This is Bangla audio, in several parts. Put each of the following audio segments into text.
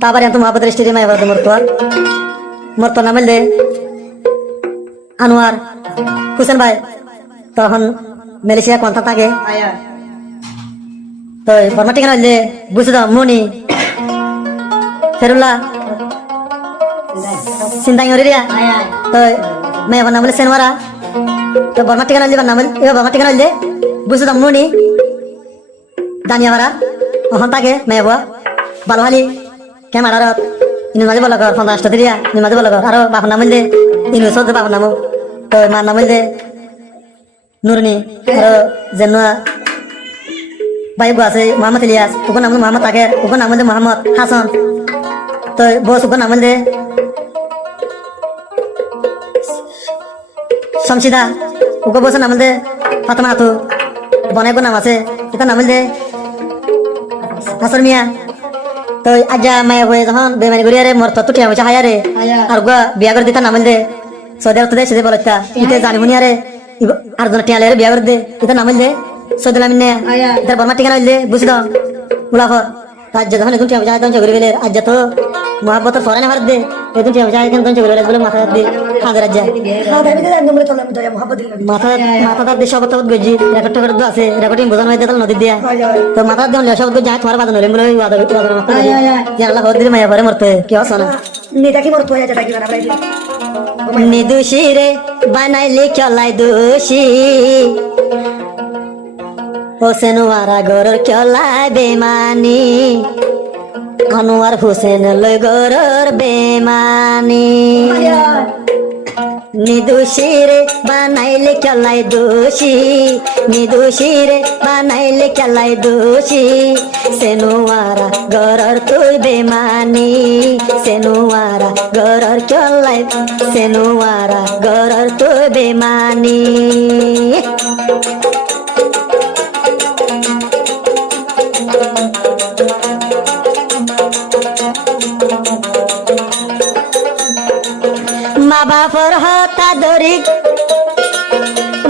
তারপরে এত মহাপতের স্টেডিয়াম এবার মরতো নামেল দে আনোয়ার হুসেন ভাই তখন মালয়েশিয়া কোনটা থাকে তো বর্মা ঠিকানা হইলে বুঝে দাও মনি ফেরুল্লাহ চিন্তাই হরিয়া তো মেয়ে নাম বলে সেনওয়ারা তো বর্মা ঠিকানা হইলে নাম এবার বর্মা ঠিকানা হইলে বুঝে দাও মনি দানিয়ামারা ওখান থাকে মেয়ে বুয়া বালুহালি ক্যামেরার ইনু মাঝে বলা কর 50টা দিয়া ইনু মাঝে বলা কর আরো বাপর নাম হইলে ইনু সদ্য বাপর নাম তো মার নাম হইলে নুরনি আরো যেন ভাই বউ আছে মোহাম্মদ ইলিয়াস ওখানে নাম মোহাম্মদ তাকের ওখানে নাম মোহাম্মদ হাসান তো বস ওখানে নাম শামসিদা ওকে বসে নাম ফাতেমা হাতু বনে নাম আছে এটা নাম হাসর মিয়া তো আজা মায়া হয়ে যখন বেমানি করি আরে মর তত্ত্ব ঠিক হয়েছে হায় রে আর গা বিয়া করে দিতা নাম সৌদি আরব দেশে বলতা ইতে জানিবনি আরে আর জন টিয়ালে বিয়া করে দে এটা নাম সৌদি আলমিন নে এটা বর্মা ঠিকানা হইলে বুঝি দাও উলাফর রাজ্য যখন এখন ঠিক হয়েছে তখন চলে গেলে আজ তো মহাব্বতের ফরেন হার দে এখন ঠিক হয়েছে এখন চলে গেলে বলে মাথা দিয়ে খাঁদের রাজ্যা মাথা দিয়ে সব কথা গজি রেকর্ড টেকর্ড আছে রেকর্ডিং বোঝানো হয়ে নদী দিয়া তো মাথা দিয়ে সব যায় তোমার বাদন হলে বলে আল্লাহ হদ্দির মায়া পরে মরতে কি হস না নেতা কি মরতো যেটা কি বানাবলাই নিদোষী রে বানাইলি চলাই দোষী হোসেন ওয়ারা গরর চলাই বেমানি আনোয়ার হোসেন লই গরর বেমানি নিদোষী রে বানাইলে চলাই দোষী নিদোষী রে বানাইলে চলাই দোষী সেনুয়ারা গরর তুই বেমানি সেনুয়ারা গরর চলাই সেনুয়ারা গরর তুই বেমানি মা বাপর হতা দরি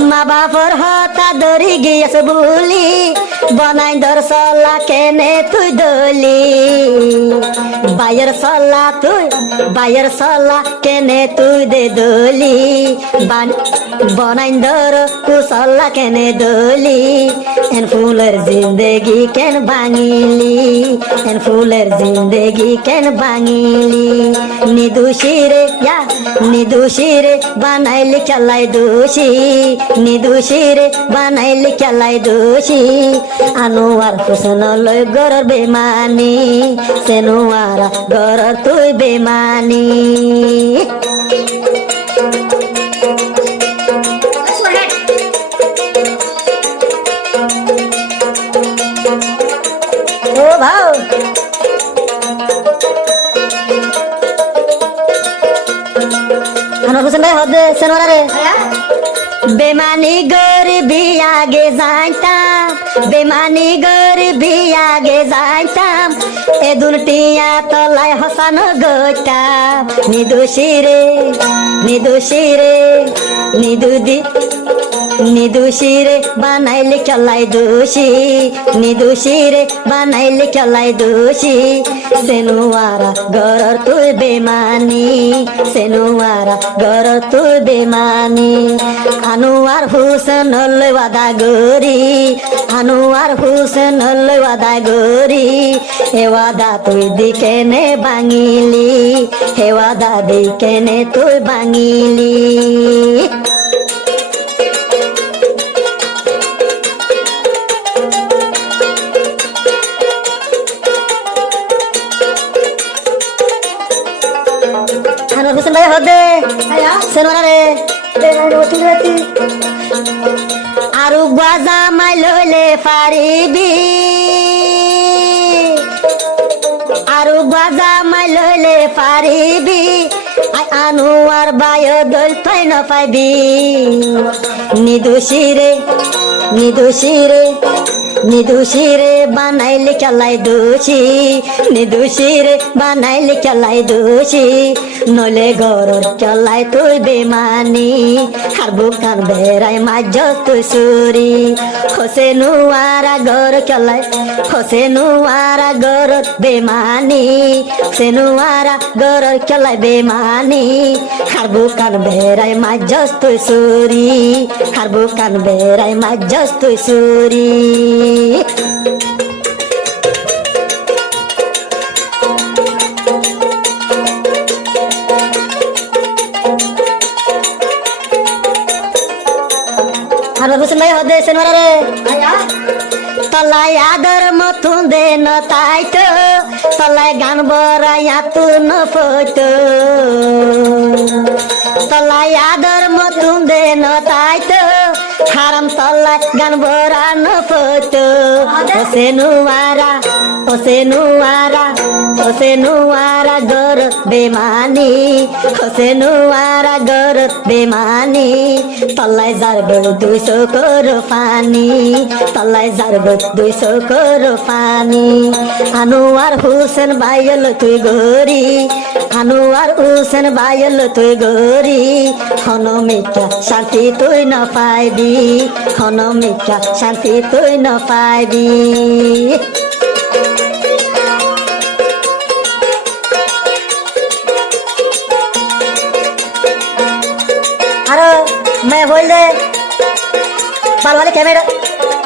মা বাপর হতা দরি গিয়েছ বুলি বনাই দর সলা কেনে তুই দলি বাইয়ের সলা কেনে তুই দে দলি বনাই দর কুসলা কেনে দলি এন ফুলের জিন্দেগি কেন ভাঙিলি এন ফুলের জিন্দেগি কেন ভাঙিলি নিদোষী রে নিদোষী রে বানাইলি চলাই দোষী নিদোষী রে বানাইলি চলাই দোষী আনোয়ার হোসেন লই গরর বেমানি সেনুয়ারা গরর তুই বেমানি ও ভাও আনোয়ার হোসেন ভাই হদে সেনুয়ারা রে বেমানি গরিবি আগে যাইতাম বেমানি গরিবি আগে যাইতাম এ দুলটিয়া তলায় হসান গইতাম নিদোষী রে নিদোষী রে নিদোষী রে বানাইলে চলাই দোষী নিদোষী রে বানাইলে চলাই দোষী সেনুয়ারা গরর তুই বেমানি সেনুয়ারা গরর তুই বেমানি আনোয়ার হোসেন লই ওয়াদা গরি আনোয়ার হোসেন লই ওয়াদা গরি হে ওয়াদা তুই দিকে নে বাঙিলি হে ওয়াদা দিকে নে তুই বাঙিলি হোসেন ভাই হদে সেনওয়ারা রে আরু বাজা মাই লইলে পারিবি আরু বাজা মাই লইলে পারিবি আনোয়ার বায় দল পাই না পাইবি নিদোষী রে নিদোষী রে নিদোষী রে বানাইলে কেলাই দোষী, নিদোষী রে বানাইলে কেলাই দোষী, নলে গরর কেলাই তুই বেমানি, আর বুকান বেড়াই মাঝ তুই সুরি, খসে নুয়ারা গর কেলাই, খসে নুয়ারা গর বেমানি, সে নুয়ারা গর কেলাই বেমানি, আর বুকান বেড়াই মাঝ তুই সুরি, আর বুকান বেড়াই মাঝ তুই সুরি। আর হোসেন ভাই হদে সেনমারা রে তলাই আদর মথুন দে ন তাইতো, তলাই গান বরাইয়া তু ন ফতো, তলাই আদর মথুন দে ন তাইতো, হারাম তলাই গান বরা ন ফতো, ওসে নুয়ারা, ওসে নুয়ারা, ওসে নুয়ারা গর বেমানি, ওসে নুয়ারা গর বেমানি, তলাই যারব 200 করো পানি, তলাই যারব 200 করো পানি, আনোয়ার হোসেন বাইল তুই গরি, আনোয়ার হোসেন বাইল তুই গরি, হনমিকা শান্তি তুই ন পাইবি, হনমিকা শান্তি তুই ন পাইবি। আরো मैं बोल दे बाल वाले कैमरा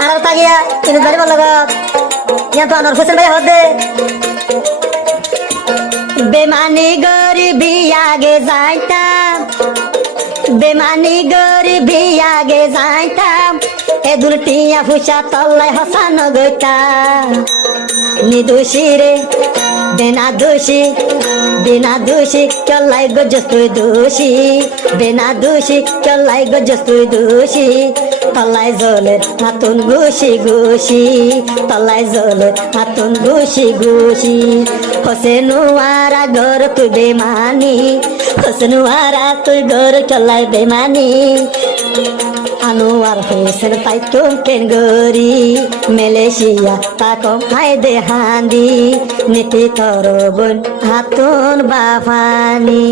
आरा तागिया इन बारे में लगा यहाँ तो अनवर हुसैन भाई होत दे बेमानी गरीबी आगे जाता, बेमानी गरीबी आगे जाता, ए दुलटिया फुसा तल्लाई हसान गइता, निदोषी रे बिना दोषी, बिना दोषी चलाई गजस तुई दोषी, बिना दोषी चलाई गजस तुई दोषी, तलाई जले हातुन घुसी घुसी, तलाई जले हातुन घुसी घुसी, होसे नुआरा घर तुई बेमानी, होसे नुआरा तुई घर चलाई बेमानी, আনোয়ার হোসেন পাইতুম কেন গরি, মালয়েশিয়া তাকম হায়দে হান্দি, নীতি তর বোন হাতুন বাফানি।